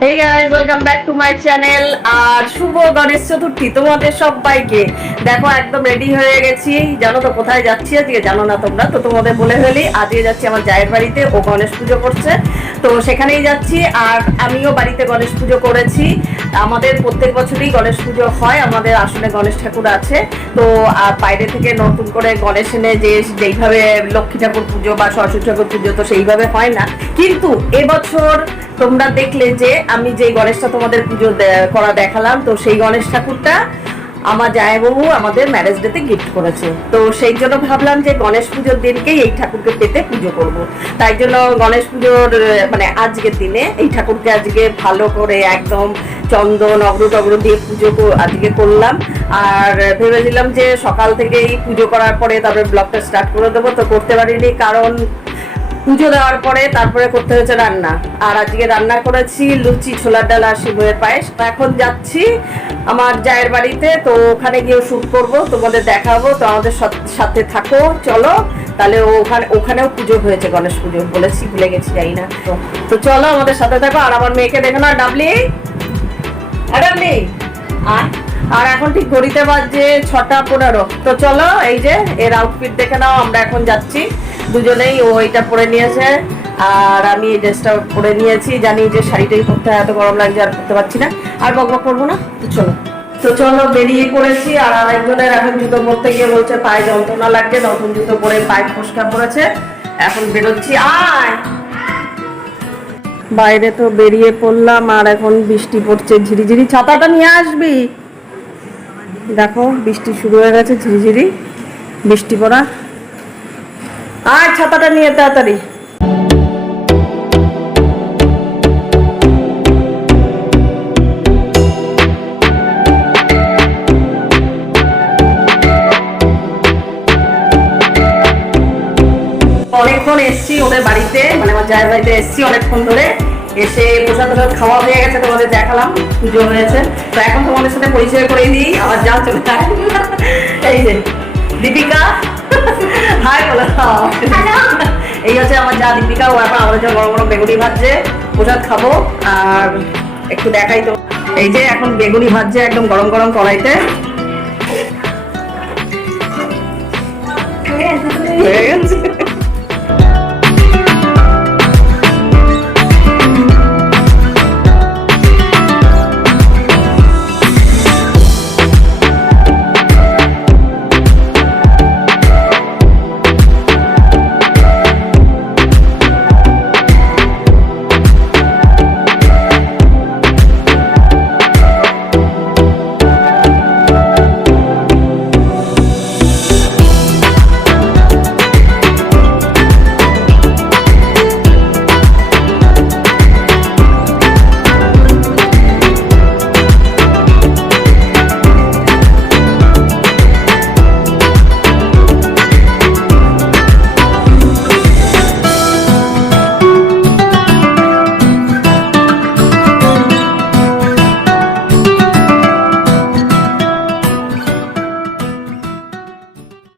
Hey guys, welcome back to my channel. আর শুভ গণেশ চতুর্থী তোমাদের সবাইকে। দেখো একদম রেডি হয়ে গেছি। জানো তো কোথায় যাচ্ছি আজকে? জানো না তোমরা তো, তোমাদের বলে ফেলি। আজকে যাচ্ছি আমার জায়ের বাড়িতে, ও গণেশ পুজো করছে, তো সেখানেই যাচ্ছি। আর আমিও বাড়িতে গণেশ পুজো করেছি। আমাদের প্রত্যেক বছরই গণেশ পুজো হয়, আমাদের আসলে গণেশ ঠাকুর আছে। তো বাইরে থেকে নতুন করে গণেশ এনে যেইভাবে লক্ষ্মী ঠাকুর পুজো বা সরস্বতী ঠাকুর পুজো তো সেইভাবে হয় না। কিন্তু এবছর তোমরা দেখলে যে আমি যে গণেশটা তোমাদের পুজো করা দেখালাম, তো সেই গণেশ ঠাকুরটা আমার জামাইবাবু আমাদের ম্যারেজ ডেতে গিফট করেছে। তো সেই জন্য ভাবলাম যে গণেশ পুজোর দিনকেই এই ঠাকুরকে পেতে পুজো করব। তাই জন্য গণেশ পুজোর মানে আজকের দিনে এই ঠাকুরকে আজকে ভালো করে একদম চন্দন অগ্রু টগ্রু দিয়ে পুজো আজকে করলাম। আর ভেবেছিলাম যে সকাল থেকেই পুজো করার পরে তারপরে ব্লগটা স্টার্ট করে দেবো, তো করতে পারিনি, কারণ পুজো দেওয়ার পরে তারপরে করতে হয়েছে রান্না। আর আজকে রান্না করেছি লুচি, ছোলার ডাল আর সিমুয়ের পায়েস। এখন যাচ্ছি আমার জায়ের বাড়িতে, তো ওখানে গিয়ে শুট করব, তোমাদের দেখাবো। তো আমাদের সাথে থাকো, চলো। তাহলে ওখানেও পুজো হয়েছে, গণেশ পুজো বলেছি, ভুলে গেছি, যাই না। তো চলো আমাদের সাথে থাকো। আর আমার মেয়েকে দেখো না, ডাবলি ডাবলি। আর এখন ঠিক ঘড়িতে বাজছে 6:15। তো চলো, এই যে এর আউটফিট দেখে নাও। আমরা এখন যাচ্ছি দুজনেই। ও এইটা পরে নিয়েছে আর আমি এই ড্রেসটা পরে নিয়েছি। জানি যে শাড়িটাই পরতে এত গরম লাগছে, আর পরতে পারছি না, আর বকবক করবো না। তো চলো বেরিয়ে পড়েছি। আর আরেকজনের এখন জুতো পরতে গিয়ে বলছে পায়ে যন্ত্রণা লাগছে, নতুন জুতো পরে পায়ে ফসকা পড়েছে। এখন বেরোচ্ছি। বাইরে তো বেরিয়ে পড়লাম, আর এখন বৃষ্টি পড়ছে ঝিরিঝিরি। ছাতাটা নিয়ে আসবি। দেখো বৃষ্টি শুরু হয়ে গেছে, ঝিরিঝিরি বৃষ্টি পড়া। আর ছাতাটা নিয়ে তাড়াতাড়ি। অনেকক্ষণ এসছি ওদের বাড়িতে, মানে আমার জায়ের বাড়িতে এসছি অনেকক্ষণ ধরে। এসে প্রসাদ খাওয়া হয়ে গেছে, তোমাদের দেখালাম, পুজো হয়েছে। তো এখন তোমাদের সাথে পরিচয় করে দিই। আমার যা চলে এই যে দীপিকা, হাই বলো। এই হচ্ছে আমার যা দীপিকা। ও এখন আমাদের জন্য গরম গরম বেগুনি ভাজছে, প্রসাদ খাবো। আর একটু দেখাই তো, এই যে এখন বেগুনি ভাজছে একদম গরম গরম কড়াইতে।